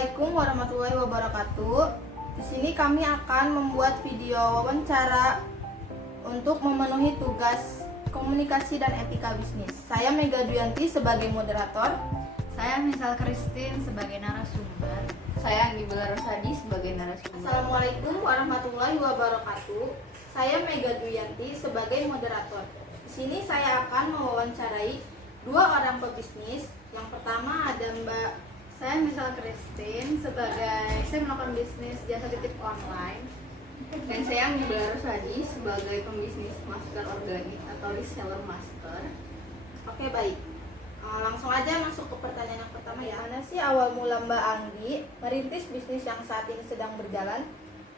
Assalamualaikum warahmatullahi wabarakatuh. Di sini kami akan membuat video wawancara untuk memenuhi tugas komunikasi dan etika bisnis. Saya Mega Duyanti sebagai moderator. Saya Misal Christine sebagai narasumber. Saya Anggi Belarosadi sebagai narasumber. Assalamualaikum warahmatullahi wabarakatuh. Saya Mega Duyanti sebagai moderator. Di sini saya akan mewawancarai dua orang pebisnis. Yang pertama ada Mbak. Saya Misal Christine saya melakukan bisnis jasa titip online. Dan saya Anggi Belarosadi sebagai pembisnis masker organik atau reseller masker. Oke, baik. Langsung aja masuk ke pertanyaan yang pertama ya. Mana sih awal mula Mbak Anggi merintis bisnis yang saat ini sedang berjalan?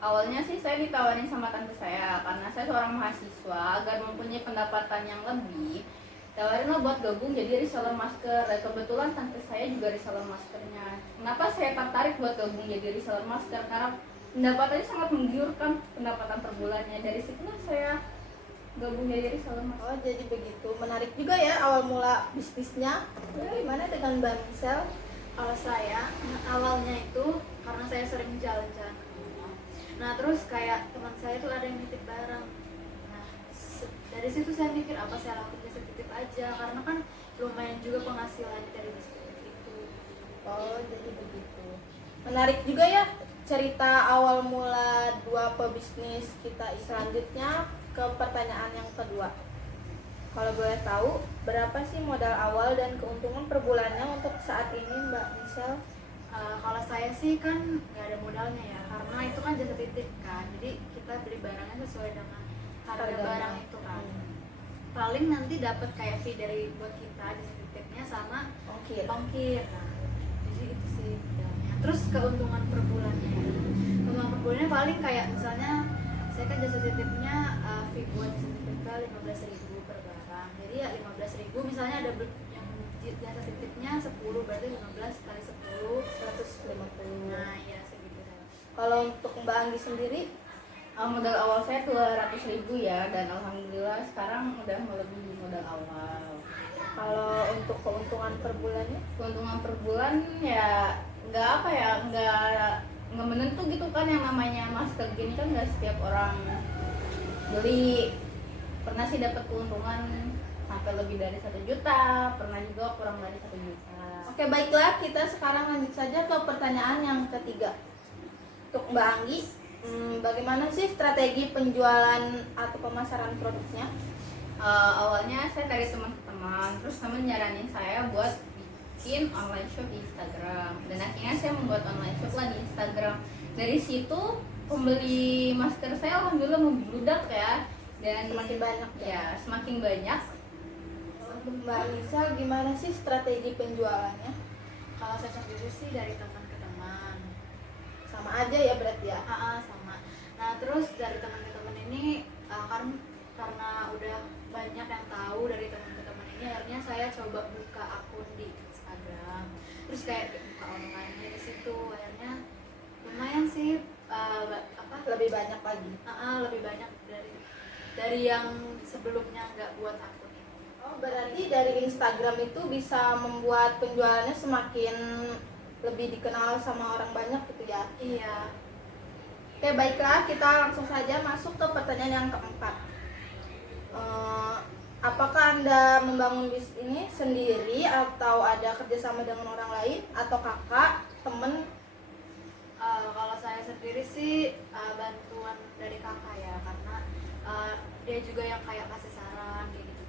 Awalnya sih saya ditawarin sama tante saya karena saya seorang mahasiswa agar mempunyai pendapatan yang lebih. Tawarin lo buat gabung jadi reseller masker. Dan kebetulan tante saya juga reseller maskernya. Kenapa saya tertarik buat gabung jadi reseller masker? Karena pendapatannya sangat menggiurkan, pendapatan per bulannya. Dari situlah saya gabung jadi reseller masker. Oh, jadi begitu. Menarik juga ya awal mula bisnisnya. Gimana dengan Mbak Misel? Kalau saya awalnya itu karena saya sering jalan-jalan ke rumah. Nah terus kayak teman saya tuh ada yang nitip barang. Nah dari situ saya mikir apa saya lakukan jasa titip aja karena kan lumayan juga penghasilannya dari bisnis itu. Oh, jadi begitu. Menarik juga ya cerita awal mula dua pebisnis kita. Selanjutnya ke pertanyaan yang kedua. Kalau boleh tahu, berapa sih modal awal dan keuntungan per bulannya untuk saat ini, Mbak Misel? Kalau saya sih kan nggak ada modalnya ya karena itu kan jasa titip kan, jadi kita beli barangnya sesuai dengan harga barang itu kan. Paling nanti dapat kayak fee dari buat kita jasa titipnya sama Ongkir. Nah, jadi itu sih modalnya. Terus keuntungan per bulannya ya. Keuntungan per bulannya paling kayak misalnya saya kan jasa titipnya fee buat jasa titipnya 15.000 per barang. Jadi ya 15.000 misalnya ada yang jasa titipnya 10 berarti 15 kali 10 150. nah iya segitu dah. Kalau untuk Mbak Anggi sendiri, Modal awal saya 200.000 ya, dan alhamdulillah sekarang udah melebihi modal awal. kalau untuk keuntungan per bulannya? Keuntungan per bulan ya nggak menentu gitu kan, yang namanya masker gini kan nggak setiap orang beli. Pernah sih dapat keuntungan sampai lebih dari 1 juta, pernah juga kurang dari 1 juta. Oke, baiklah, kita sekarang lanjut saja ke pertanyaan yang ketiga. Untuk Mbak Anggi, bagaimana sih strategi penjualan atau pemasaran produknya? Awalnya saya cari teman-teman, terus teman nyaranin saya buat bikin online shop di Instagram, dan akhirnya saya membuat online shop lah di Instagram. Dari situ pembeli masker saya alhamdulillah membludak ya, dan Semakin banyak ya semakin banyak. Untuk Mbak Misal, gimana sih strategi penjualannya? Kalau saya sendiri sih dari teman ke teman. Sama aja ya berarti ya? Sama. Nah terus dari teman ke teman ini kan karena udah banyak yang tahu dari teman ke teman ini, akhirnya saya coba buka akun di Instagram. Terus kayak buka online di situ, akhirnya lumayan sih Lebih banyak lagi. lebih banyak dari yang sebelumnya nggak buat akun ini. Oh, berarti dari Instagram itu bisa membuat penjualannya semakin lebih dikenal sama orang banyak gitu ya? Iya. Oke, baiklah, kita langsung saja masuk ke pertanyaan yang keempat. Apakah Anda membangun bisnis ini sendiri atau ada kerjasama dengan orang lain atau kakak, temen? Kalau saya sendiri sih bantuan dari kakak ya, karena dia juga yang kayak kasih saran kayak gitu.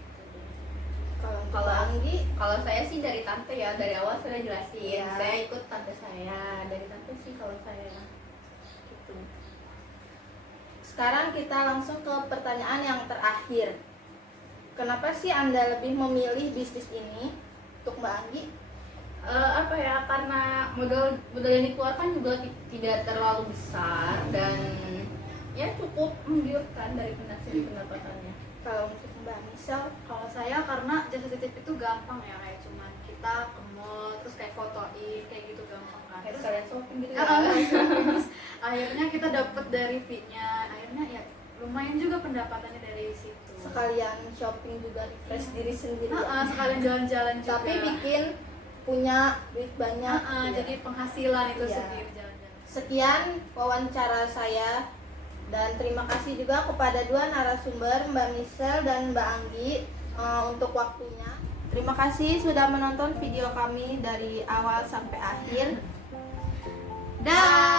Kalau Anggi, Kalau saya sih dari tante ya, dari awal sudah jelasin. Ya. Saya ikut tante saya, dari tante sih kalau saya gitu. sekarang kita langsung ke pertanyaan yang terakhir. Kenapa sih Anda lebih memilih bisnis ini untuk Mbak Anggi? Karena modal yang dikeluarkan juga tidak terlalu besar dan ya cukup menggiurkan dari pendapatannya. Kalau untuk Mbak Misal, Kalau saya karena jasa titip itu gampang ya, kayak cuman kita ke mall terus kayak fotoin kayak gitu gampang kan. Kayak Terus sekalian shopping gitu ya. terus akhirnya kita dapat dari fee-nya, akhirnya ya lumayan juga pendapatannya dari situ. sekalian shopping juga refresh diri sendiri ya? Sekalian jalan-jalan juga. Tapi bikin punya duit banyak. Iya. Jadi penghasilan itu Iya. sendiri jalan-jalan. Sekian wawancara saya dan terima kasih juga kepada dua narasumber Mbak Michelle dan Mbak Anggi untuk waktunya. Terima kasih sudah menonton video kami dari awal sampai akhir. Dah.